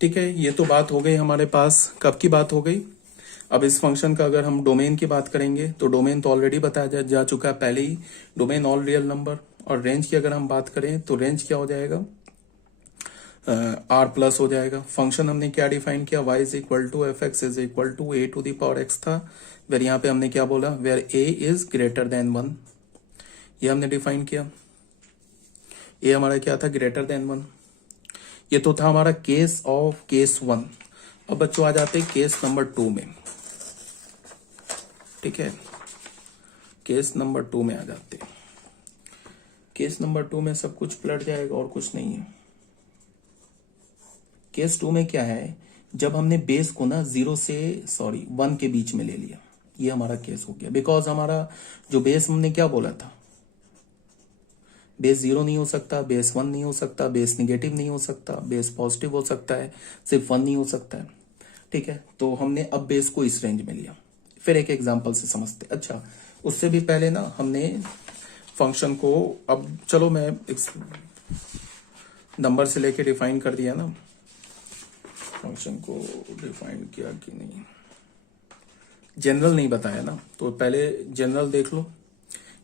ठीक है, ये तो बात हो गई हमारे पास, कब की बात हो गई। अब इस फंक्शन का अगर हम डोमेन की बात करेंगे तो डोमेन तो ऑलरेडी बताया जा चुका है पहले ही, डोमेन ऑल रियल नंबर। और रेंज की अगर हम बात करें तो रेंज क्या हो जाएगा, आर प्लस हो जाएगा। फंक्शन हमने क्या डिफाइन किया, y is equal to F X is equal to A to the power X था। वेर यहाँ पे हमने क्या बोला, where A is greater than 1, ये हमने डिफाइन किया। ए हमारा क्या था, ग्रेटर देन 1। ये तो था हमारा केस ऑफ केस 1। अब बच्चों आ जाते हैं केस नंबर 2 में। ठीक है, केस नंबर 2 में आ जाते हैं। केस नंबर 2 में सब कुछ पलट जाएगा और कुछ नहीं है। केस 2 में क्या है, जब हमने बेस को ना 1 के बीच में ले लिया, ये हमारा केस हो गया। बिकॉज हमारा जो बेस हमने क्या बोला था, बेस 0 नहीं हो सकता, बेस 1 नहीं हो सकता, बेस निगेटिव नहीं हो सकता, बेस पॉजिटिव हो सकता है, सिर्फ 1 नहीं हो सकता है। ठीक है, तो हमने अब बेस को इस रेंज में लिया। फिर एक एग्जांपल से समझते। अच्छा, उससे भी पहले ना हमने फंक्शन को, अब चलो मैं नंबर से लेके डिफाइन कर दिया ना, फंक्शन को डिफाइन किया कि नहीं, जनरल नहीं बताया ना, तो पहले जनरल देख लो।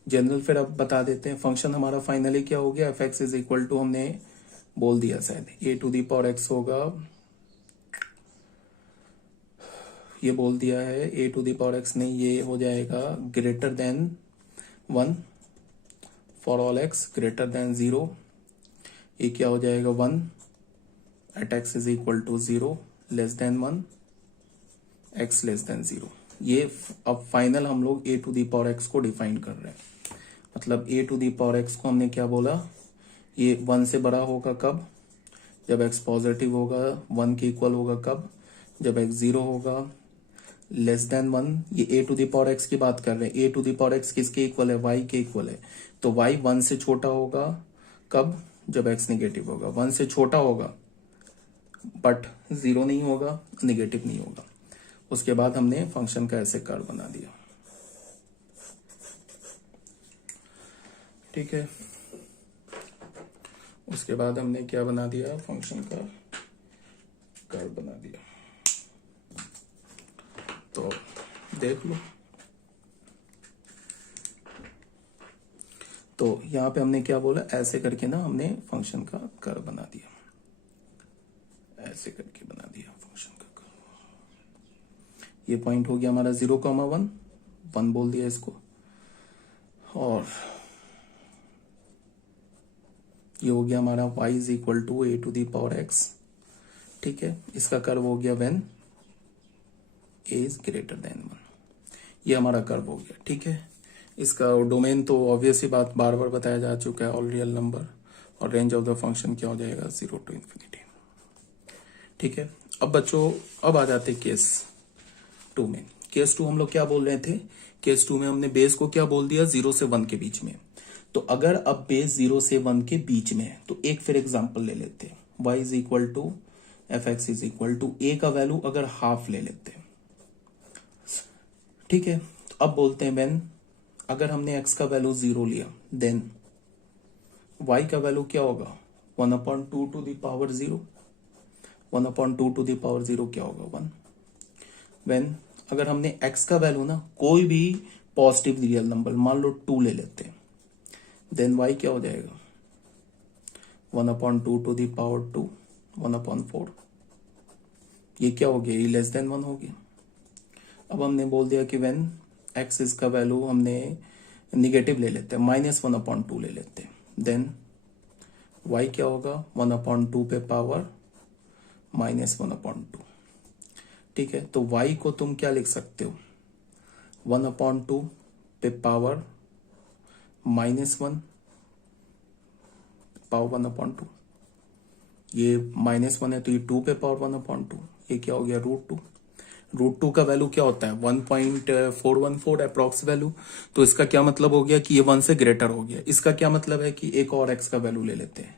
जनरल फिर अब बता देते हैं। फंक्शन हमारा फाइनली क्या हो गया, F X is equal to, हमने बोल दिया शायद A to the power X होगा, ये बोल दिया है A to the power X नहीं, ये हो जाएगा greater than 1 for all X greater than 0। ये क्या हो जाएगा 1 at X is equal to 0 less than 1 X less than 0। ये अब फाइनल हम लोग A to the power X को डिफाइन कर रहे हैं। मतलब ए टू दी पावर एक्स को हमने क्या बोला, ये 1 से बड़ा होगा कब, जब एक्स पॉजिटिव होगा, 1 के इक्वल होगा कब, जब एक्स 0 होगा, लेस देन 1। ये ए टू दी पावर एक्स की बात कर रहे हैं। ए टू दी पावर एक्स किसके इक्वल है, वाई के इक्वल है। तो वाई 1 से छोटा होगा कब, जब एक्स निगेटिव होगा। 1 से छोटा होगा बट 0 नहीं होगा, निगेटिव नहीं होगा। उसके बाद हमने फंक्शन का ऐसे कर्व बना दिया। ठीक है, उसके बाद हमने क्या बना दिया, फंक्शन का कर्व बना दिया। तो देख लो, तो यहां पे हमने क्या बोला, ऐसे करके ना हमने फंक्शन का कर्व बना दिया, ऐसे करके बना दिया फंक्शन का कर्व। ये पॉइंट हो गया हमारा 0,1, 1 बोल दिया इसको, और ये हो गया हमारा y is equal to A to the power x। ठीक है, इसका कर्व हो गया when a is greater than 1। ये हमारा कर्व हो गया। ठीक है, इसका डोमेन तो ऑब्वियस ही बात बार बार बताया जा चुका है, ऑल रियल नंबर। और रेंज ऑफ द फंक्शन क्या हो जाएगा, 0 to infinity। ठीक है, अब बच्चों अब आ जाते केस 2 में। केस 2 हम लोग क्या बोल रहे थे, केस 2 में हमने बेस को क्या बोल दिया, 0 से 1 के बीच में। तो अगर अब बेस 0 से 1 के बीच में है तो एक फिर एग्जांपल ले लेते हैं। y is equal to F X is equal to A का वैल्यू अगर हाफ ले लेते हैं। ठीक है, तो अब बोलते हैं व्हेन, अगर हमने x का वैल्यू 0 लिया देन y का वैल्यू क्या होगा, 1/2 to the power 0। 1/2 to the power 0 क्या होगा, 1। व्हेन अगर हमने x का वैल्यू ना कोई भी पॉजिटिव रियल नंबर मान लो 2 ले लेते हैं, देन y क्या हो जाएगा, 1/2 टू दी पावर 2, 1/4। ये क्या हो गया, ये लेस देन 1 हो गया। अब हमने बोल दिया कि व्हेन x इसका वैल्यू हमने निगेटिव ले लेते हैं, -1/2 ले लेते हैं, देन y क्या होगा, 1/2 पे पावर -1/2। ठीक है, तो y को तुम क्या लिख सकते हो, 1/2 पे पावर -1 पावर 1/2। ये -1 है तो ये 2 पे पावर 1/2। ये क्या हो गया, √2। √2 का वैल्यू क्या होता है, 1.414 अप्रॉक्स वैल्यू। तो इसका क्या मतलब हो गया कि ये 1 से ग्रेटर हो गया। इसका क्या मतलब है कि एक और x का वैल्यू ले लेते हैं।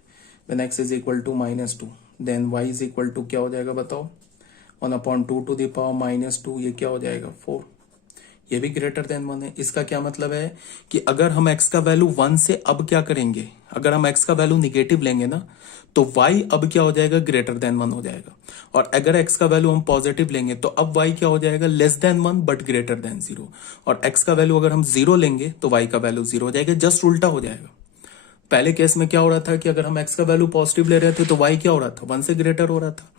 When x is equal to -2 then y is equal to क्या हो जाएगा बताओ, 1/2 टू द पावर -2, ये क्या हो जाएगा 4। ये भी ग्रेटर देन 1 है। इसका क्या मतलब है कि अगर हम x का वैल्यू 1 से अब क्या करेंगे, अगर हम x का वैल्यू निगेटिव लेंगे ना, तो y अब क्या हो जाएगा, ग्रेटर देन 1 हो जाएगा। और अगर x का वैल्यू हम पॉजिटिव लेंगे तो अब y क्या हो जाएगा, less than 1 but greater than 0। और x का वैल्यू अगर हम 0 लेंगे तो y का वैल्यू 0 हो जाएगा, जस्ट उल्टा हो जाएगा। पहले केस में क्या हो रहा था कि अगर हम x का वैल्यू पॉजिटिव ले रहे थे तो y क्या हो रहा था, 1 से ग्रेटर हो रहा था।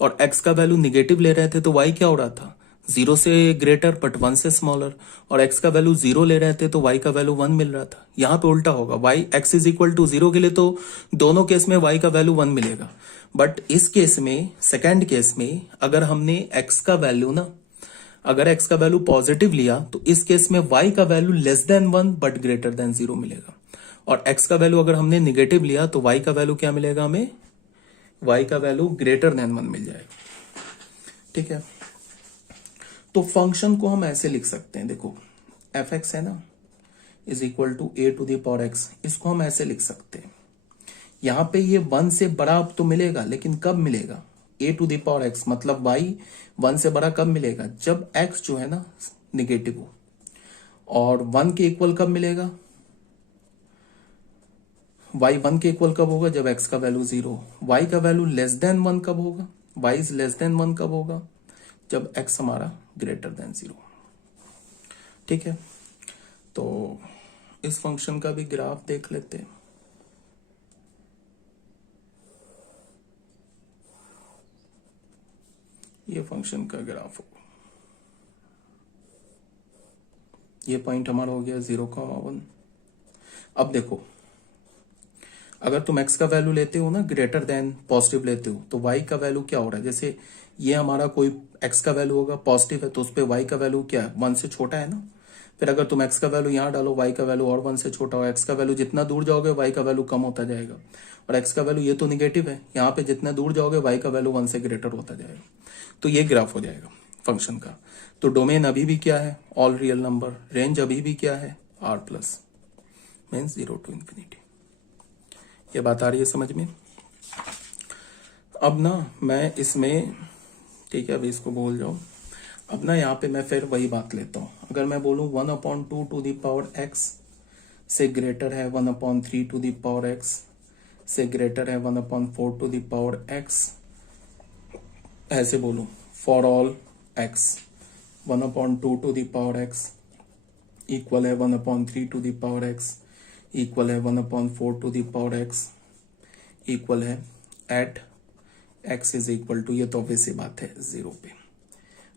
और x का वैल्यू निगेटिव ले रहे थे तो y क्या हो रहा था, 0 से ग्रेटर बट 1 से स्मॉलर। और x का वैल्यू 0 ले रहे थे तो y का वैल्यू 1 मिल रहा था। यहां पे उल्टा होगा, y x is equal to 0 के लिए तो दोनों केस में y का वैल्यू 1 मिलेगा। बट इस केस में, सेकेंड केस में, अगर हमने x का वैल्यू ना, अगर x का वैल्यू पॉजिटिव लिया तो इस केस में y का value less than 1 but greater than 0 मिलेगा। और x का वैल्यू अगर हमने निगेटिव लिया तो y का वैल्यू क्या मिलेगा हमें, y का वैल्यू ग्रेटर देन 1 मिल जाएगा। ठीक है, तो फंक्शन को हम ऐसे लिख सकते हैं, देखो f(x) है ना, is equal to a to the power x। इसको हम ऐसे लिख सकते हैं, यहां पे ये 1 से बड़ा अब तो मिलेगा, लेकिन कब मिलेगा, a to the power x, मतलब y 1 से बड़ा कब मिलेगा, जब x जो है ना निगेटिव हो। और 1 के इक्वल कब मिलेगा, y 1 के इक्वल कब होगा, जब x का वैल्यू 0। y का वैल्यू लेस देन 1 कब होगा, y इज लेस देन 1 कब होगा, जब x हमारा ग्रेटर देन 0। ठीक है, तो इस फंक्शन का भी ग्राफ देख लेते हैं। ये फंक्शन का ग्राफ होगा, ये पॉइंट हमारा हो गया 0,1। अब देखो, अगर तुम x का वैल्यू लेते हो ना ग्रेटर देन पॉजिटिव लेते हो तो y का वैल्यू क्या हो रहा है, जैसे ये हमारा कोई x का वैल्यू होगा पॉजिटिव है तो उस पर y का वैल्यू क्या है, 1 से छोटा है ना। फिर अगर तुम x का वैल्यू यहाँ डालो, y का वैल्यू और 1 से छोटा हो, x का वैल्यू जितना दूर जाओगे y का वैल्यू कम होता जाएगा। और x का वैल्यू ये तो निगेटिव है, यहाँ पे जितना दूर जाओगे y का वैल्यू 1 से ग्रेटर होता जाएगा। तो ये ग्राफ हो जाएगा फंक्शन का। तो डोमेन अभी भी क्या है, ऑल रियल नंबर। रेंज अभी भी क्या है, r plus, means 0 to infinity. ये बात आ रही है समझ में। अब ना मैं इसमें, ठीक है अभी इसको भूल जाओ। अब ना यहाँ पे मैं फिर वही बात लेता हूँ। अगर मैं बोलूँ 1/2 टू द पावर x से ग्रेटर है 1/3 टू द पावर x से ग्रेटर है 1/4 टू द पावर x, ऐसे बोलूँ for all x 1/2 to the power x equal है 1/3 to the power x equal है 1/4 to the power x equal है at x is equal to, ये तो obvious सी बात है, 0 पे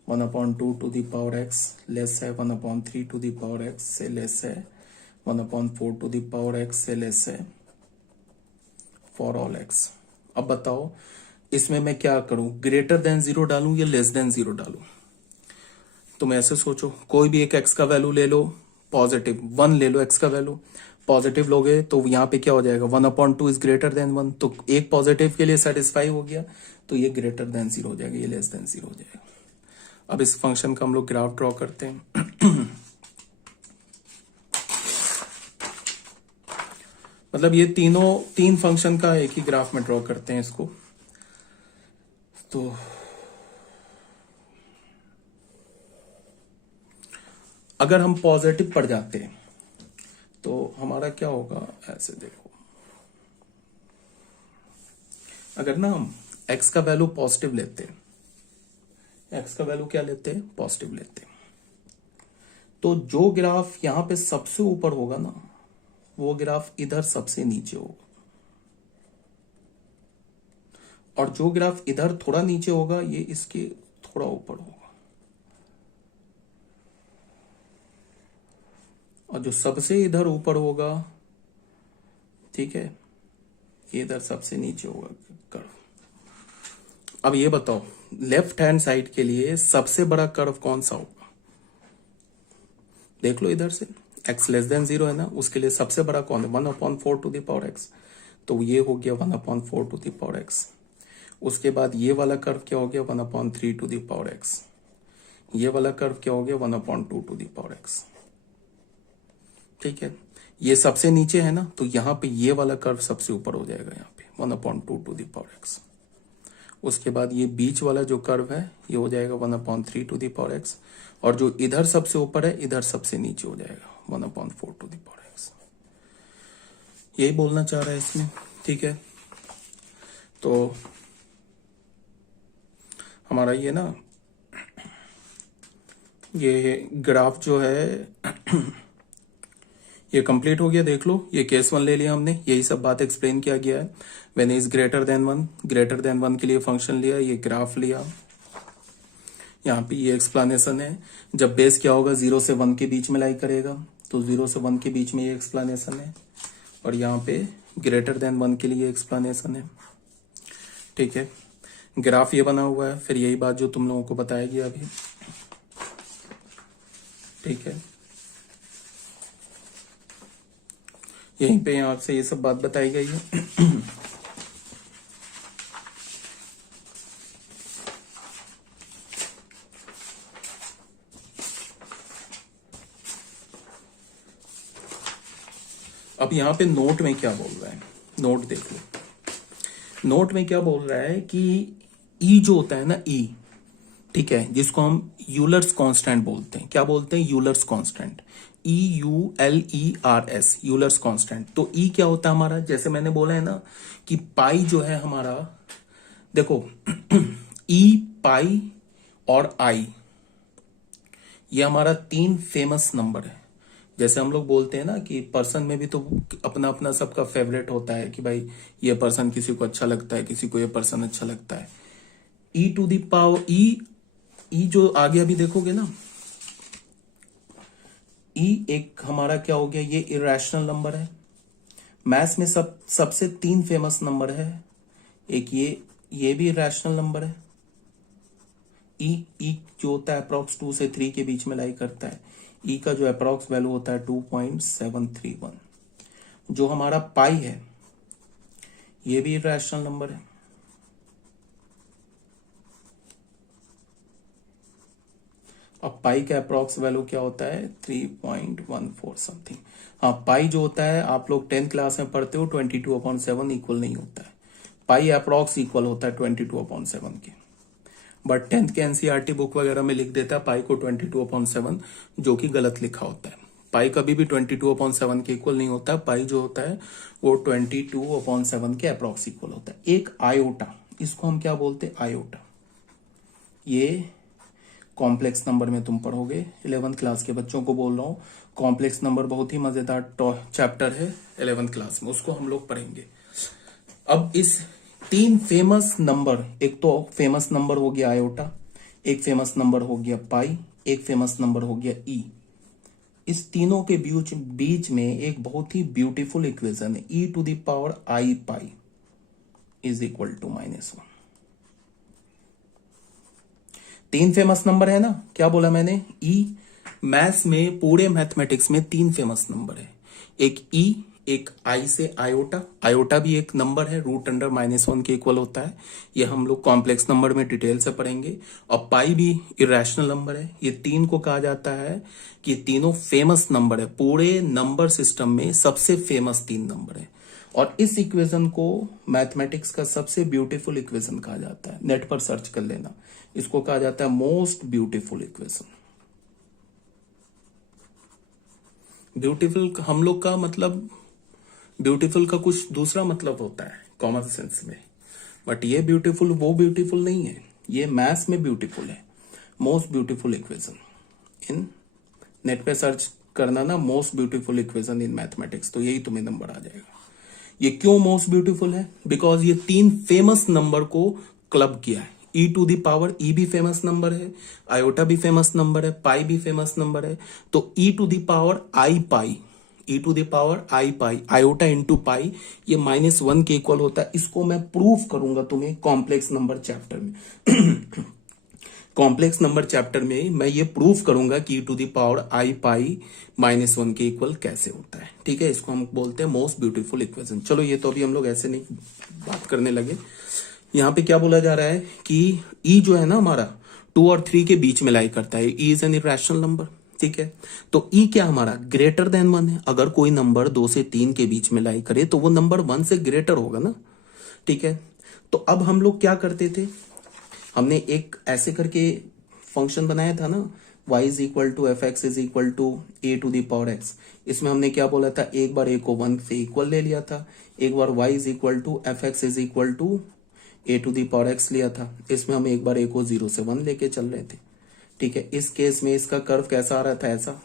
1/2 to the power x less है 1/3 टू द पावर x से लेस है 1/4 टू द पावर x से लेस है फॉर ऑल x। अब बताओ इसमें मैं क्या करूं, ग्रेटर देन 0 डालूं या लेस देन 0 डालूं। तुम ऐसे सोचो, कोई भी एक x का वैल्यू ले लो, पॉजिटिव 1 ले लो, x का वैल्यू पॉजिटिव लोगे तो यहाँ पे क्या हो जाएगा, 1/2 इज ग्रेटर देन 1, तो एक पॉजिटिव के लिए सेटिस्फाई हो गया, तो ये ग्रेटर देन 0 हो जाएगा, ये लेस देन 0 हो जाएगा। अब इस फंक्शन का हम लोग ग्राफ ड्रॉ करते हैं। मतलब ये तीन फंक्शन का एक ही ग्राफ में ड्रॉ करते हैं इसको। तो अगर हम पॉजिटिव पड़ जाते हैं तो हमारा क्या होगा, ऐसे देखो, अगर ना हम x का वैल्यू पॉजिटिव लेते हैं, x का वैल्यू क्या लेते हैं, पॉजिटिव लेते हैं, तो जो ग्राफ यहां पे सबसे ऊपर होगा ना, वो ग्राफ इधर सबसे नीचे होगा। और जो ग्राफ इधर थोड़ा नीचे होगा, ये इसके थोड़ा ऊपर होगा। और जो सबसे इधर ऊपर होगा, ठीक है, ये इधर सबसे नीचे होगा कर्व। अब ये बताओ लेफ्ट हैंड साइड के लिए सबसे बड़ा कर्व कौन सा होगा, देख लो इधर से, x लेस देन 0 है ना, उसके लिए सबसे बड़ा कौन है, 1/4 टू द पावर x, तो ये हो गया 1/4 टू द पावर x। उसके बाद ये वाला कर्व क्या हो गया, 1/3 टू द पावर x। ये वाला कर्व क्या हो गया, 1/2 टू द पावर x। ठीक है, ये सबसे नीचे है ना, तो यहाँ पे ये वाला कर्व सबसे ऊपर हो जाएगा, यहाँ पे 1/2 टू द पावर x। उसके बाद ये बीच वाला जो कर्व है ये हो जाएगा 1/3 टू द पावर एक्स, और जो इधर सबसे ऊपर है इधर सबसे नीचे हो जाएगा 1/4 टू द पावर एक्स। यही बोलना चाह रहा है इसमें, ठीक है। तो हमारा ये ना ये ग्राफ जो है ये कंप्लीट हो गया। देख लो, ये केस 1 ले लिया हमने, यही सब बात एक्सप्लेन किया गया है। When is greater than 1, greater than 1 के लिए फंक्शन लिया, ये ग्राफ लिया, यहाँ पे ये एक्सप्लेनेशन है। जब बेस क्या होगा 0 से 1 के बीच में लाई करेगा, तो 0 से 1 के बीच में ये एक्सप्लेनेशन है, और यहाँ पे ग्रेटर देन 1 के लिए एक्सप्लेनेशन है, ठीक है। ग्राफ ये बना हुआ है, फिर यही बात जो तुम लोगों को बताया गया अभी, ठीक है। यहीं पे यहाँ से ये सब बात बताई गई है। अब यहाँ पे नोट में क्या बोल रहा है, नोट देख लो। नोट में क्या बोल रहा है कि ई जो होता है ना, ई, ठीक है, जिसको हम यूलर्स कांस्टेंट बोलते हैं। क्या बोलते हैं? Euler's constant, EULERS, Euler's constant. तो ई क्या होता है हमारा, जैसे मैंने बोला है ना कि पाई जो है हमारा, देखो ई, पाई और आई, ये हमारा 3 फेमस नंबर है। जैसे हम लोग बोलते हैं ना कि पर्सन में भी तो अपना अपना सबका फेवरेट होता है कि भाई ये पर्सन किसी को अच्छा लगता है, किसी को ये पर्सन अच्छा लगता है। ई टू द पावर ई जो आगे अभी देखोगे ना, ई एक हमारा क्या हो गया, ये इरेशनल नंबर है। मैथ्स में सबसे 3 फेमस नंबर है। एक ये भी इरेशनल नंबर है। ई जो होता है अप्रोक्स 2 से 3 के बीच में लाई करता है। ई का जो अप्रोक्स वैल्यू होता है 2.731। जो हमारा पाई है ये भी इरेशनल नंबर है। अब पाई का अप्रोक्स वैल्यू क्या होता है, 3.14 समथिंग। हाँ, पाई जो होता है आप लोग 10th क्लास में पढ़ते हो 22/7 इक्वल नहीं होता है। पाई अप्रोक्स इक्वल होता है 22/7 के, बट 10th के एनसीईआरटी बुक वगैरह में लिख देता है पाई को 22/7, जो कि गलत लिखा होता है। पाई कभी भी 22/7 के इक्वल नहीं होता। पाई जो होता है वो 22/7 के अप्रोक्स इक्वल होता है। एक आयोटा, इसको हम क्या बोलते हैं, आयोटा। ये कॉम्प्लेक्स नंबर में तुम पढ़ोगे, 11th क्लास के बच्चों को बोल रहा हूँ। कॉम्प्लेक्स नंबर बहुत ही मजेदार चैप्टर है 11th क्लास में, उसको हम लोग पढ़ेंगे। अब इस 3 फेमस नंबर, एक तो फेमस नंबर हो गया आयोटा, एक फेमस नंबर हो गया पाई, एक फेमस नंबर हो गया ई। इस तीनों के बीच में एक बहुत ही ब्यूटीफुल इक्वेशन है, E to the power I pi is equal to -1। 3 famous number है ना, क्या बोला मैंने, ई। मैथ्स में, पूरे मैथमेटिक्स में 3 फेमस नंबर है। एक ई, एक आई से आयोटा। आयोटा भी एक नंबर है, √(-1) के इक्वल होता है। ये हम लोग कॉम्प्लेक्स नंबर में डिटेल से पढ़ेंगे। और पाई भी इरेशनल नंबर है। ये 3 को कहा जाता है कि तीनों फेमस नंबर है, पूरे नंबर सिस्टम में सबसे फेमस 3 नंबर है। और इस इक्वेशन को मैथमेटिक्स का सबसे ब्यूटीफुल इक्वेशन कहा जाता है। नेट पर सर्च कर लेना, इसको कहा जाता है मोस्ट ब्यूटीफुल इक्वेशन। ब्यूटीफुल हम लोग का मतलब, ब्यूटीफुल का कुछ दूसरा मतलब होता है कॉमन सेंस में, बट ये ब्यूटीफुल वो ब्यूटीफुल नहीं है। ये मैथ्स में ब्यूटीफुल है, most beautiful equation in. Net पे सर्च करना ना, most beautiful equation in mathematics, तो यही तुम्हें नंबर आ जाएगा। ये क्यों मोस्ट ब्यूटीफुल है, बिकॉज ये 3 फेमस नंबर को क्लब किया है। E to the power, E भी फेमस नंबर है, आयोटा भी फेमस नंबर है, पाई भी फेमस नंबर है। तो E to the power I pi, E to the power I pi, iota into pi, ये -1 के इक्वल होता है। इसको मैं प्रूफ करूंगा तुम्हें कॉम्प्लेक्स नंबर चैप्टर में। कॉम्प्लेक्स नंबर चैप्टर में मैं ये प्रूफ करूंगा कि ई टू द पावर आई पाई -1 के इक्वल कैसे होता है, ठीक है। इसको हम बोलते हैं मोस्ट ब्यूटीफुल इक्वेशन। चलो, ये तो अभी हम लोग ऐसे नहीं बात करने लगे। यहाँ पे क्या बोला जा रहा है कि ई जो है ना हमारा 2 और 3 के बीच में लाई करता है। E is an irrational number, ठीक है। तो ई क्या हमारा ग्रेटर देन 1 है। अगर कोई नंबर 2 से 3 के बीच में लाई करे तो वो नंबर 1 से ग्रेटर होगा ना, ठीक है। तो अब हम लोग क्या करते थे, हमने एक ऐसे करके फंक्शन बनाया था ना, y is equal to F X is equal to A to the power X. इसमें हमने क्या बोला था, एक बार ए को 1 से इक्वल ले लिया था, एक बार y is equal to F X is equal to A to the power X लिया था। इसमें हम एक बार ए को 0 से 1 लेके चल रहे थे, ठीक है। इस केस में इसका कर्व कैसा आ रहा था, ऐसा,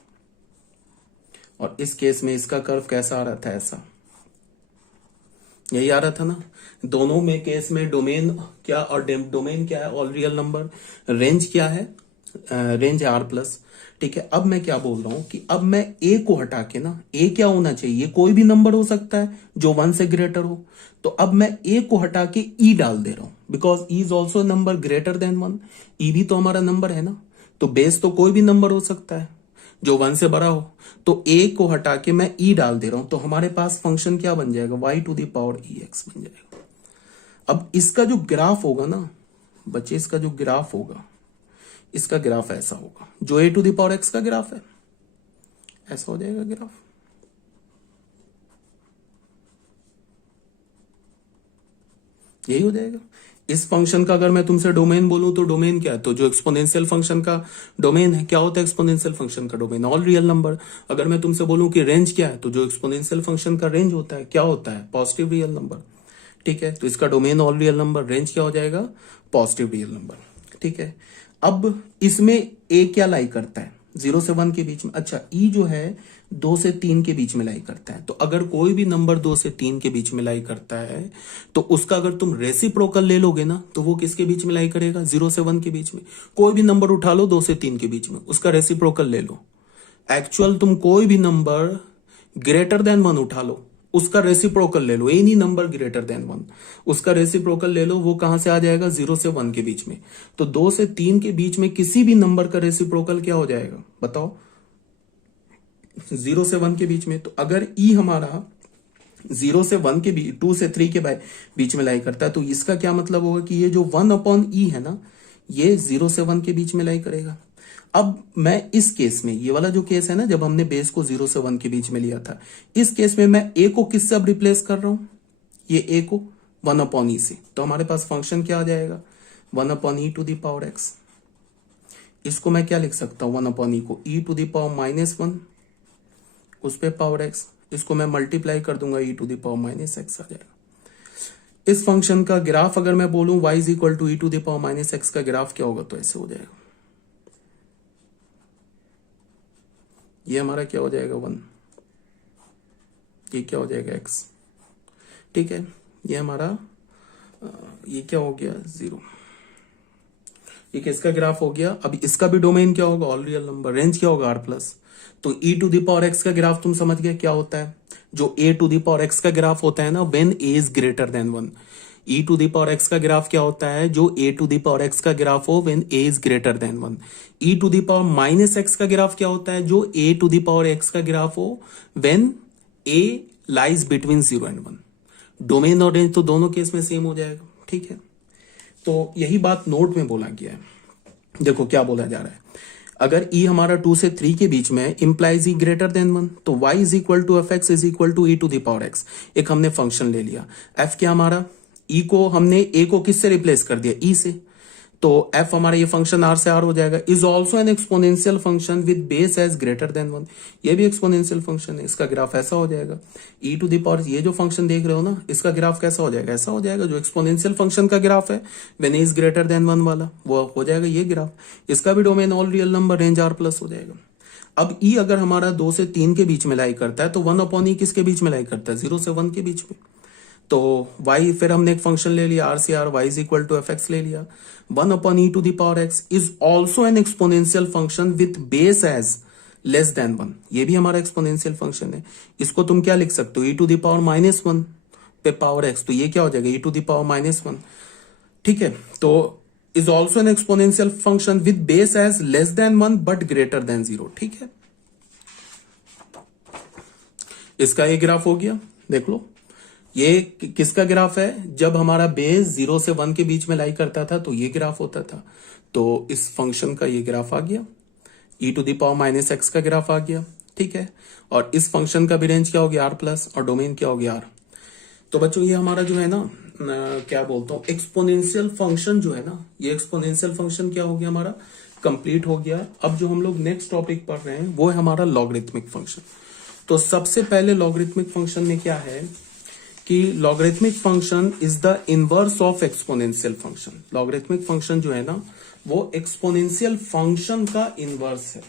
और इस केस में इसका कर्व कैसा आ रहा था, ऐसा, यही आ रहा था ना। दोनों में केस में डोमेन क्या और डोमेन क्या है, ऑल रियल नंबर। रेंज क्या है, रेंज है आर प्लस, ठीक है। अब मैं क्या बोल रहा हूं कि अब मैं ए को हटा के ना, ए क्या होना चाहिए, कोई भी नंबर हो सकता है जो 1 से ग्रेटर हो। तो अब मैं ए को हटा के ई डाल दे रहा हूं, because E is also number greater than 1। ई भी तो हमारा नंबर है ना, तो बेस तो कोई भी नंबर हो सकता है जो 1 से बड़ा हो। तो ए को हटा के मैं ई डाल दे रहा हूं, तो हमारे पास फंक्शन क्या बन जाएगा, y to the power E X बन जाएगा। अब इसका जो ग्राफ होगा ना बच्चे, इसका जो ग्राफ होगा, इसका ग्राफ ऐसा होगा, जो ए टू द पावर एक्स का ग्राफ है, ऐसा हो जाएगा ग्राफ। यही हो जाएगा। इस फंक्शन का अगर मैं तुमसे डोमेन बोलूं तो डोमेन क्या है, तो जो एक्सपोनेंशियल फंक्शन का डोमेन है, क्या होता है एक्सपोनेंशियल फंक्शन का डोमेन, ऑल रियल नंबर। अगर मैं तुमसे बोलूं कि रेंज क्या है, तो जो एक्सपोनेंशियल फंक्शन का रेंज होता है, क्या होता है, पॉजिटिव रियल नंबर, ठीक है। तो इसका domain all real number, range क्या हो जाएगा, पॉजिटिव रियल नंबर, ठीक है। अब इसमें ए क्या लाई करता है, 0 से 1 के बीच में। अच्छा, ई जो है 2 से 3 के बीच में लाई करता है। तो अगर कोई भी नंबर 2 से 3 के बीच में लाई करता है, तो उसका अगर तुम रेसिप्रोकल ले लोगे ना, तो वो किसके बीच में लाई करेगा, 0 से 1 के बीच में। कोई भी नंबर उठा लो 2 से 3 के बीच में, उसका रेसिप्रोकल ले लो। एक्चुअल तुम कोई भी नंबर ग्रेटर देन 1 उठा लो, उसका रेसिप्रोकल ले लो, एनी नंबर ग्रेटर देन 1, उसका रेसिप्रोकल ले लो। वो कहां से आ जाएगा, 0 से 1 के बीच में। तो 2 से 3 के बीच में किसी भी नंबर का रेसिप्रोकल क्या हो जाएगा, बताओ, 0 से 1 के बीच में। तो अगर ई हमारा 0 से 1 के बीच, 2 से 3 के बीच में लाई करता है, तो इसका क्या मतलब होगा कि ये जो 1/e है ना, ये 0 से 1 के बीच में लाई करेगा। अब मैं इस केस में, ये वाला जो केस है ना, जब हमने बेस को 0 से 1 के बीच में लिया था, इस केस में मैं ए को किससे अब रिप्लेस कर रहा हूं, ये ए को 1/e से। तो हमारे पास फंक्शन क्या आ जाएगा, 1/e to the power x. इसको मैं क्या लिख सकता हूं, 1/e को e टू द पावर -1 उस पे पावर एक्स, इसको मैं मल्टीप्लाई कर दूंगा, e to the power -x आ जाएगा। इस फंक्शन का ग्राफ अगर मैं बोलूं y is equal to e to the power -x का ग्राफ क्या होगा, तो ऐसे हो जाएगा। ये हमारा क्या हो जाएगा, 1, ये क्या हो जाएगा, x, ठीक है। ये हमारा ये क्या हो गया, 0। ये किसका ग्राफ हो गया। अब इसका भी डोमेन क्या होगा, ऑल रियल नंबर। रेंज क्या होगा, r प्लस। तो e to the power x का ग्राफ तुम समझ गए क्या होता है, जो a to the power x का ग्राफ होता है ना, when a is greater than 1। e to the power x का ग्राफ क्या होता है, जो a to the power x का ग्राफ हो when a is greater than 1। e to the power -x का ग्राफ क्या होता है, जो a to the power x का ग्राफ हो when a lies between 0 and 1। Domain और रेंज तो दोनों केस में सेम हो जाएगा, ठीक है। तो यही बात नोट में बोला गया है। देखो क्या बोला जा रहा है, अगर e हमारा 2 से 3 के बीच में इंप्लाइज e ग्रेटर देन 1, तो y is equal to F X is equal to e to the power x। एक हमने फंक्शन ले लिया, f क्या हमारा, e को हमने a को किससे रिप्लेस कर दिया, e से। तो f हमारा ये फंक्शन r से r हो जाएगा। Is also an exponential function with base as greater than 1। ये भी एक्सपोनेंशियल फंक्शन है, इसका ग्राफ ऐसा हो जाएगा। e टू द पावर, ये जो फंक्शन देख रहे हो ना, इसका ग्राफ कैसा हो जाएगा, ऐसा हो जाएगा। जो एक्सपोनेंशियल फंक्शन का ग्राफ है व्हेन इज ग्रेटर देन 1 वाला, वो हो जाएगा ये ग्राफ। इसका भी domain all real number, range r plus हो जाएगा। अब e अगर हमारा 2 से 3 के बीच में लाई करता है, तो 1/e किसके बीच में लाई करता है, 0 से 1 के बीच में। तो y, फिर हमने एक फंक्शन ले लिया r से r, y is equal to F X ले लिया। 1/e to the power x is also an exponential function with base as less than 1। ये भी हमारा एक्सपोनेंशियल फंक्शन है। इसको तुम क्या लिख सकते हो, e टू द पावर -1 पे पावर x, तो ये क्या हो जाएगा, e टू द पावर -1, ठीक है। तो is also an exponential function with base as less than 1 but greater than 0, ठीक है। इसका ये ग्राफ हो गया, देख लो। ये किसका ग्राफ है, जब हमारा बेस 0 से 1 के बीच में लाई करता था, तो ये ग्राफ होता था। तो इस फंक्शन का ये ग्राफ आ गया, e to the power -x का ग्राफ आ गया, ठीक है। और इस फंक्शन का भी रेंज क्या हो गया, r प्लस, और डोमेन क्या हो गया, r। तो बच्चों ये हमारा जो है ना क्या बोलता हूं, एक्सपोनेंशियल फंक्शन जो है ना, ये एक्सपोनेंशियल फंक्शन क्या हो गया हमारा, कंप्लीट हो गया। अब जो हम लोग नेक्स्ट टॉपिक पढ़ रहे हैं वो है हमारा लॉगरिथमिक फंक्शन। तो सबसे पहले लॉगरिथमिक फंक्शन में क्या है कि logarithmic function is the inverse of exponential function. Logarithmic function जो है ना वो एक्सपोनेंशियल फंक्शन का इनवर्स है।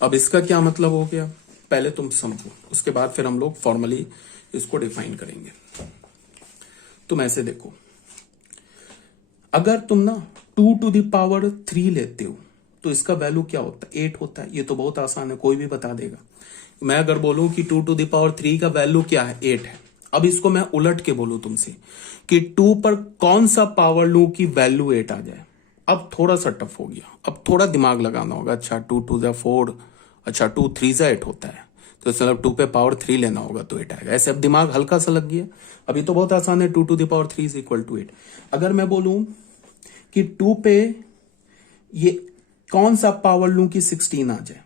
अब इसका क्या मतलब हो गया, पहले तुम समझो, उसके बाद फिर हम लोग फॉर्मली इसको डिफाइन करेंगे। तुम ऐसे देखो, अगर तुम ना 2 to the power 3 लेते हो तो इसका वैल्यू क्या होता है, 8 होता है। ये तो बहुत आसान है, कोई भी बता देगा। मैं अगर बोलूं कि 2 to the power 3 का वैल्यू क्या है, 8 है। अब इसको मैं उलट के बोलूं तुमसे कि 2 पर कौन सा पावर लूं कि वैल्यू 8 आ जाए। अब थोड़ा सा टफ हो गया, अब थोड़ा दिमाग लगाना होगा। अच्छा 2 to the 4, अच्छा 2 3 से 8 होता है, तो मतलब 2 पे पावर 3 लेना होगा तो 8 आएगा। ऐसे अब दिमाग हल्का सा लग गया। अभी तो बहुत आसान है, 2 to the power 3 is equal to 8। अगर मैं बोलूं कि 2 पे ये कौन सा पावर लूं कि 16 आ जाए,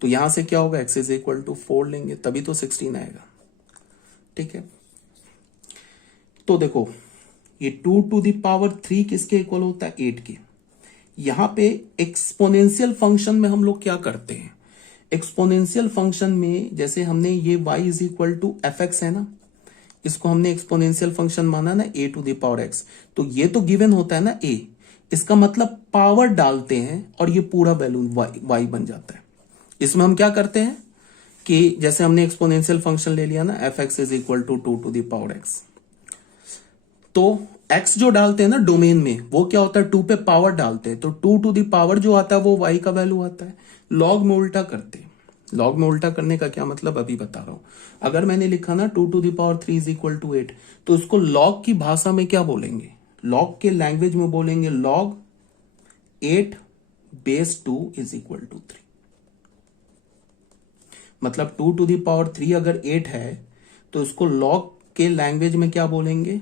तो यहां से क्या होगा, x इज इक्वल टू 4 लेंगे तभी तो 16 आएगा। ठीक है, तो देखो ये 2 to the power 3 किसके इक्वल होता है, 8 के। यहां पे एक्सपोनेंशियल फंक्शन में हम लोग क्या करते हैं, एक्सपोनेंशियल फंक्शन में जैसे हमने ये y is equal to F X है ना, इसको हमने एक्सपोनेंशियल फंक्शन माना ना a to the power x, तो ये तो गिवन होता है ना a, इसका मतलब पावर डालते हैं और ये पूरा वैल्यू y बन जाता है। इसमें हम क्या करते हैं कि जैसे हमने एक्सपोनेंशियल फंक्शन ले लिया ना, F X is equal to 2 to the power x, तो x जो डालते हैं ना डोमेन में वो क्या होता है, 2 पे पावर डालते हैं, तो 2 to the power जो आता है वो y का वैल्यू आता है। लॉग में उल्टा करते हैं। लॉग में उल्टा करने का क्या मतलब अभी बता रहा हूं। अगर मैंने लिखा ना 2 to the power 3 is equal to 8, तो इसको लॉग की भाषा में क्या बोलेंगे, लॉग के लैंग्वेज में बोलेंगे log 8 base 2 is equal to 3। मतलब 2 to the power 3 अगर 8 है तो इसको लॉग के लैंग्वेज में क्या बोलेंगे,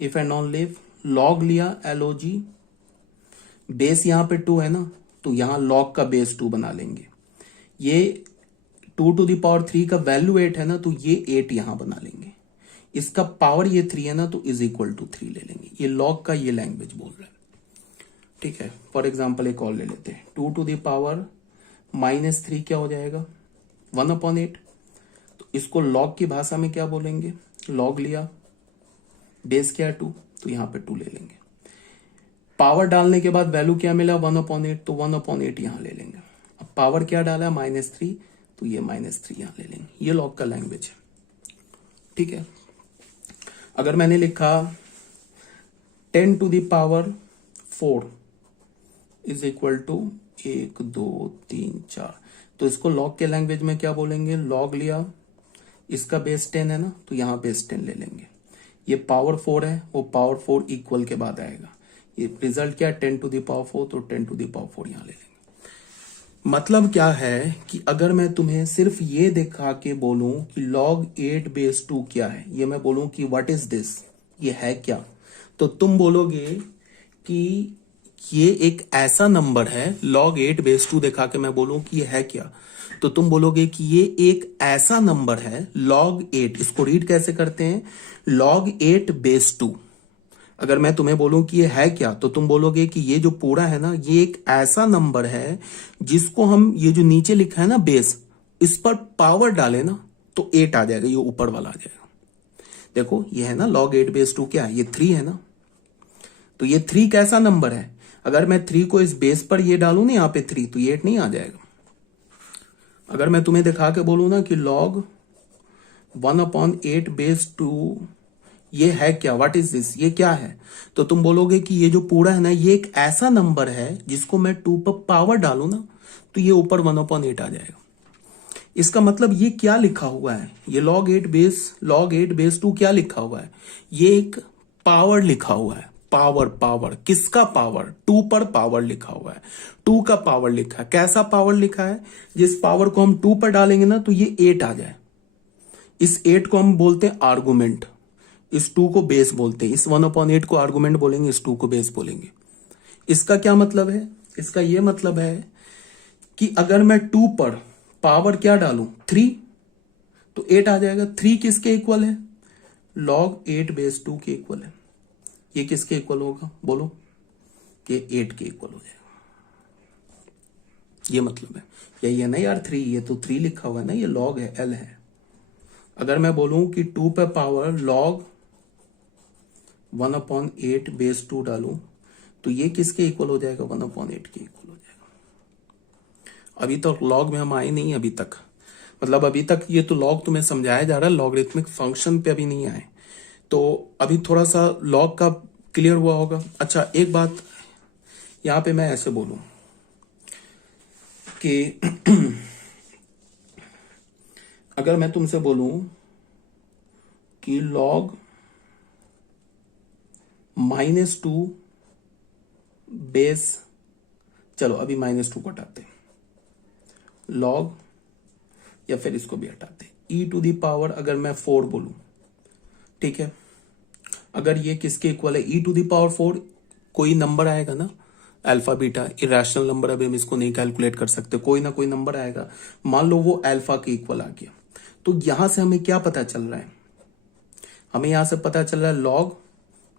इफ एंड ओनली लॉग लिया LOG, बेस यहां पे 2 है ना, तो यहां लॉग का बेस 2 बना लेंगे। ये 2 to the power 3 का वैल्यू 8 है ना, तो ये 8 यहां बना लेंगे। इसका पावर ये 3 है ना, तो इज इक्वल टू 3 ले लेंगे। ये लॉग का ये लैंग्वेज बोल रहा है। ठीक है, फॉर एग्जाम्पल एक और ले लेते हैं, 2 to the power -3 क्या हो जाएगा, 1/8। तो इसको लॉग की भाषा में क्या बोलेंगे, लॉग लिया, बेस क्या है 2, तो यहां पे 2 ले लेंगे। पावर डालने के बाद वैल्यू क्या मिला, 1/8, तो 1/8 यहां ले लेंगे। अब पावर क्या डाला, -3, तो ये -3 यहां ले लेंगे। ये लॉग का लैंग्वेज है। ठीक है, अगर मैंने लिखा 10 to the power 4 is equal to 1 2 3 4, तो इसको लॉग के लैंग्वेज में क्या बोलेंगे, लॉग लिया, इसका बेस 10 है ना, तो यहां बेस 10 ले लेंगे। ये पावर 4 है, वो पावर 4 इक्वल के बाद आएगा। ये रिजल्ट क्या है, 10 to the power 4, तो 10 to the power 4 यहां ले लेंगे। मतलब क्या है कि अगर मैं तुम्हें सिर्फ ये दिखा के बोलूं कि log 8 बेस 2 क्या है, ये मैं बोलूं कि व्हाट इज दिस, ये है क्या, तो तुम बोलोगे कि ये एक ऐसा नंबर है। log 8 बेस 2 दिखा के मैं बोलूं कि ये है क्या, तो तुम बोलोगे कि ये एक ऐसा नंबर है log 8। इसको रीड कैसे करते हैं, log 8 बेस 2। अगर मैं तुम्हें बोलूं कि ये है क्या, तो तुम बोलोगे कि ये जो पूरा है ना, ये एक ऐसा नंबर है जिसको हम, ये जो नीचे लिखा है ना बेस, इस पर पावर डाले ना तो 8 आ जाएगा, ये ऊपर वाला आ जाएगा। देखो ये है ना log 8 बेस 2 क्या है, ये 3 है ना, तो ये 3 कैसा नंबर है, अगर मैं 3 को इस बेस पर ये डालू ना यहाँ पे 3, तो ये 8 नहीं आ जाएगा। अगर मैं तुम्हें दिखा के बोलू ना कि log 1/8 बेस 2 ये है क्या, व्हाट इज दिस, ये क्या है, तो तुम बोलोगे कि ये जो पूरा है ना, ये एक ऐसा नंबर है जिसको मैं 2 पर पावर डालू ना तो ये ऊपर 1/8 आ जाएगा। इसका मतलब ये क्या लिखा हुआ है, ये log 8 बेस 2 क्या लिखा हुआ है, ये एक पावर लिखा हुआ है। पावर किसका पावर, 2 पर पावर लिखा हुआ है, 2 का पावर लिखा है। कैसा पावर लिखा है, जिस पावर को हम 2 पर डालेंगे ना तो ये 8 आ जाए। इस 8 को हम बोलते हैं आर्गुमेंट, इस 2 को बेस बोलते हैं, इस 1/8 को आर्गुमेंट बोलेंगे, इस 2 को बेस बोलेंगे। इसका क्या मतलब है, इसका यह मतलब है कि अगर मैं 2 पर पावर क्या डालूं 3, तो 8 आ जाएगा। 3 किसके इक्वल है, log 8 बेस 2 के इक्वल है। ये किसके इक्वल होगा बोलो? ये 8 के इक्वल हो जाएगा। ये मतलब है यही है ना यार 3, ये तो 3 लिखा हुआ है ना, ये log है, l है। अगर मैं बोलूं कि 2 पे पावर log 1/8 बेस 2 डालूं तो ये किसके इक्वल हो जाएगा? 1/8 के इक्वल हो जाएगा। अभी तो लॉग में हम आए नहीं अभी तक, मतलब अभी तक ये तो लॉग तुम्हें समझाया जा रहा है, लॉगरिथमिक फंक्शन पे अभी नहीं आए, तो अभी थोड़ा सा लॉग का क्लियर हुआ होगा। अच्छा एक बात यहां पे मैं ऐसे बोलूं कि अगर मैं तुमसे बोलूं कि लॉग -2 बेस, चलो अभी -2 को हटाते, लॉग या फिर इसको भी हटाते, e⁻, अगर मैं 4 बोलूं, ठीक है, अगर ये किसके इक्वल है? e⁻4 कोई नंबर आएगा ना, अल्फा बीटा, इरेशनल नंबर, अभी हम इसको नहीं कैलकुलेट कर सकते, कोई ना कोई नंबर आएगा, मान लो वो अल्फा के इक्वल आ गया, तो यहां से हमें क्या पता चल रहा है? हमें यहां से पता चल रहा है लॉग,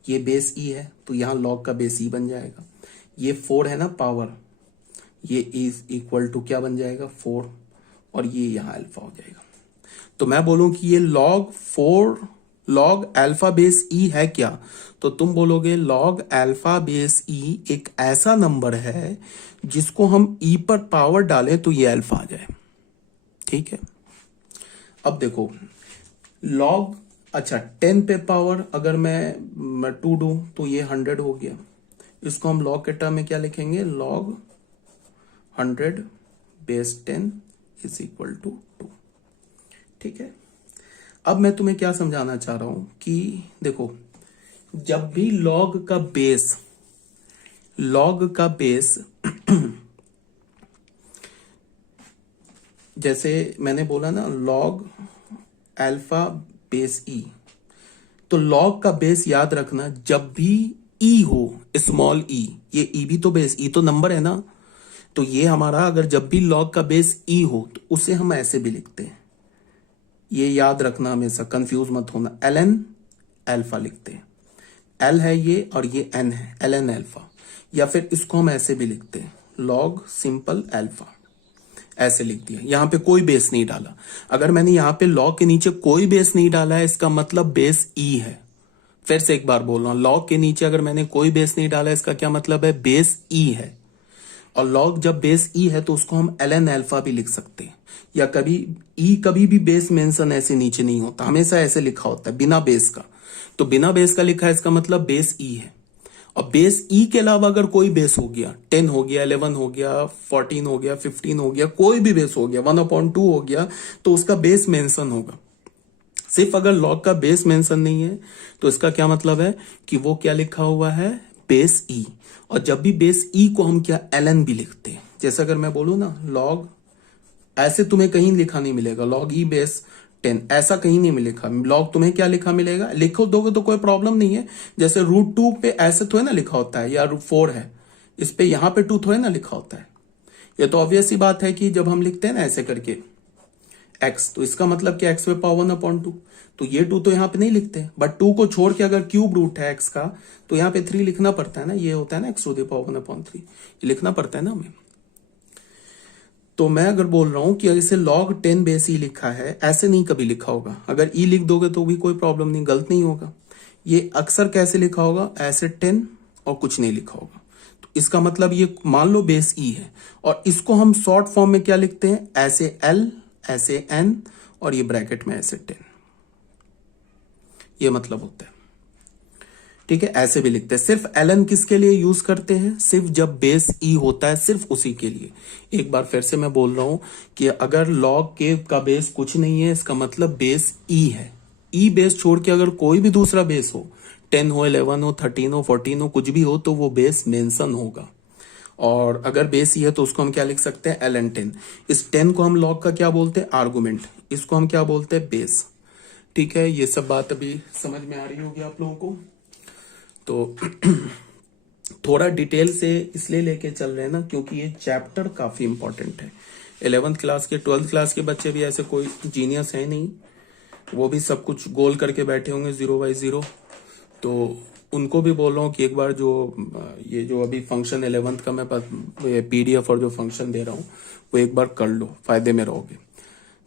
ये बेस ई है तो यहां लॉग का बेस ई बन जाएगा, ये 4 है ना पावर, ये इज इक्वल टू क्या बन जाएगा? 4, और ये यहां अल्फा हो जाएगा। तो मैं बोलूं कि ये log 4 log अल्फा बेस ई है क्या? तो तुम बोलोगे log अल्फा बेस ई एक ऐसा नंबर है जिसको हम ई पर पावर डालें तो ये अल्फा आ जाए, ठीक है। अब देखो log, अच्छा 10 पे पावर अगर मैं 2 दूं तो ये 100 हो गया, इसको हम log के टर्म में क्या लिखेंगे? log 100 base 10 is equal to 2, ठीक है। अब मैं तुम्हें क्या समझाना चाह रहा हूं कि देखो, जब भी log का बेस जैसे मैंने बोला ना log अल्फा बेस ई, तो log का बेस याद रखना, जब भी ई हो, स्मॉल ई, ये ई भी तो बेस, ई तो नंबर है ना, तो ये हमारा अगर जब भी log का बेस ई हो तो उसे हम ऐसे भी लिखते हैं, ये याद रखना हमेशा, कंफ्यूज मत होना, ln अल्फा लिखते हैं, l है ये और ये n है, ln अल्फा, या फिर इसको हम ऐसे भी लिखते हैं log सिंपल अल्फा, ऐसे लिख दिया, यहां पे कोई बेस नहीं डाला। अगर मैंने यहां पे log के नीचे कोई बेस नहीं डाला है, इसका मतलब बेस e है। फिर से एक बार बोल रहा हूं, log के नीचे अगर मैंने कोई बेस नहीं डाला, इसका क्या मतलब है? बेस e है, और log जब बेस e है तो उसको हम ln अल्फा भी लिख सकते हैं, या कभी भी बेस मेंशन ऐसे नीचे नहीं होता, हमेशा ऐसे लिखा होता है बिना बेस का, तो बिना बेस का लिखा है, इसका मतलब बेस e है। और बेस ई के अलावा अगर कोई बेस हो गया, 10 हो गया, 11 हो गया, 14 हो गया, 15 हो गया, कोई भी बेस हो गया, 1/2 हो गया, तो उसका बेस मेंशन होगा। सिर्फ अगर log का बेस मेंशन नहीं है तो इसका क्या मतलब है कि वो क्या लिखा हुआ है? बेस ई। और जब भी बेस ई को हम क्या ln भी लिखते हैं, जैसे अगर मैं बोलूं ना log, ऐसे तुम्हें कहीं लिखा नहीं मिलेगा log ई बेस 10, ऐसा कहीं नहीं मिलेगा। log तुम्हें क्या लिखा मिलेगा? लिखो दोगे तो कोई प्रॉब्लम नहीं है, जैसे √2 पे ऐसे थोड़े ना लिखा होता है, या √4 है इस पे, यहां पे 2 थोड़े ना लिखा होता है। ये तो ऑब्वियस सी बात है कि जब हम लिखते हैं ना ऐसे करके x, तो इसका मतलब कि x पे पावर 1/2, तो ये 2 तो यहाँ पे नहीं लिखते, बट 2 को छोड़ के अगर क्यूब रूट है x का तो यहाँ पे 3 लिखना पड़ता है ना, ये होता है ना x⁻1/3, ये लिखना पड़ता है ना हमें। तो मैं अगर बोल रहा हूं कि अगर इसे log 10 बेस ई लिखा है, ऐसे नहीं कभी लिखा होगा, अगर ई लिख दोगे तो भी कोई प्रॉब्लम नहीं, गलत नहीं होगा। ये अक्सर कैसे लिखा होगा? ऐसे 10 और कुछ नहीं लिखा होगा, तो इसका मतलब ये मान लो बेस ई है, और इसको हम शॉर्ट फॉर्म में क्या लिखते हैं? ऐसे l, ऐसे n, और ये ब्रैकेट में ऐसे 10, ये मतलब होता है, ठीक है। ऐसे भी लिखते हैं। सिर्फ ln किसके लिए यूज करते हैं? सिर्फ जब बेस ई होता है, सिर्फ उसी के लिए। एक बार फिर से मैं बोल रहा हूं कि अगर log के का बेस कुछ नहीं है, इसका मतलब बेस ई है। ई बेस छोड़ के अगर कोई भी दूसरा बेस हो, 10 हो, 11 हो, 13 हो, 14 हो, कुछ भी हो, तो वो बेस मेंशन होगा। और अगर बेस ई है तो उसको हम क्या लिख सकते हैं? ln 10। इस 10 को हम log का क्या बोलते हैं? आर्गुमेंट। इसको हम क्या बोलते हैं? बेस। ठीक है, ये सब बात अभी समझ में आ रही होगी आप लोगों को। तो थोड़ा डिटेल से इसलिए लेके चल रहे हैं ना, क्योंकि ये चैप्टर काफी इंपॉर्टेंट है। 11th क्लास के 12th क्लास के बच्चे भी ऐसे कोई जीनियस है नहीं, वो भी सब कुछ गोल करके बैठे होंगे 0/0। तो उनको भी बोल रहा हूँ कि एक बार जो ये जो अभी फंक्शन 11th का मैं PDF और जो फंक्शन दे रहा हूँ वो एक बार कर लो, फायदे में रहोगे।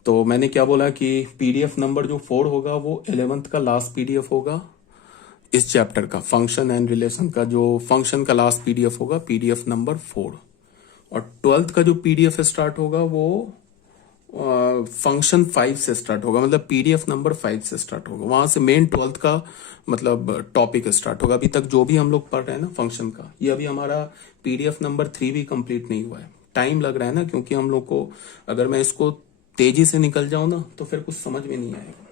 तो मैंने क्या बोला कि PDF नंबर जो 4 होगा वो 11th का लास्ट PDF होगा इस चैप्टर का, फंक्शन एंड रिलेशन का जो फंक्शन का लास्ट PDF होगा, PDF नंबर 4। और 12th का जो PDF स्टार्ट होगा वो फंक्शन 5 से स्टार्ट होगा, मतलब PDF नंबर 5 से स्टार्ट होगा। वहां से मेन 12th का मतलब टॉपिक स्टार्ट होगा। अभी तक जो भी हम लोग पढ़ रहे हैं ना फंक्शन का, ये अभी हमारा PDF नंबर 3 भी कंप्लीट नहीं हुआ है। टाइम लग रहा है ना, क्योंकि हम लोग को अगर मैं इसको तेजी से निकल जाऊं ना तो फिर कुछ समझ में नहीं आएगा।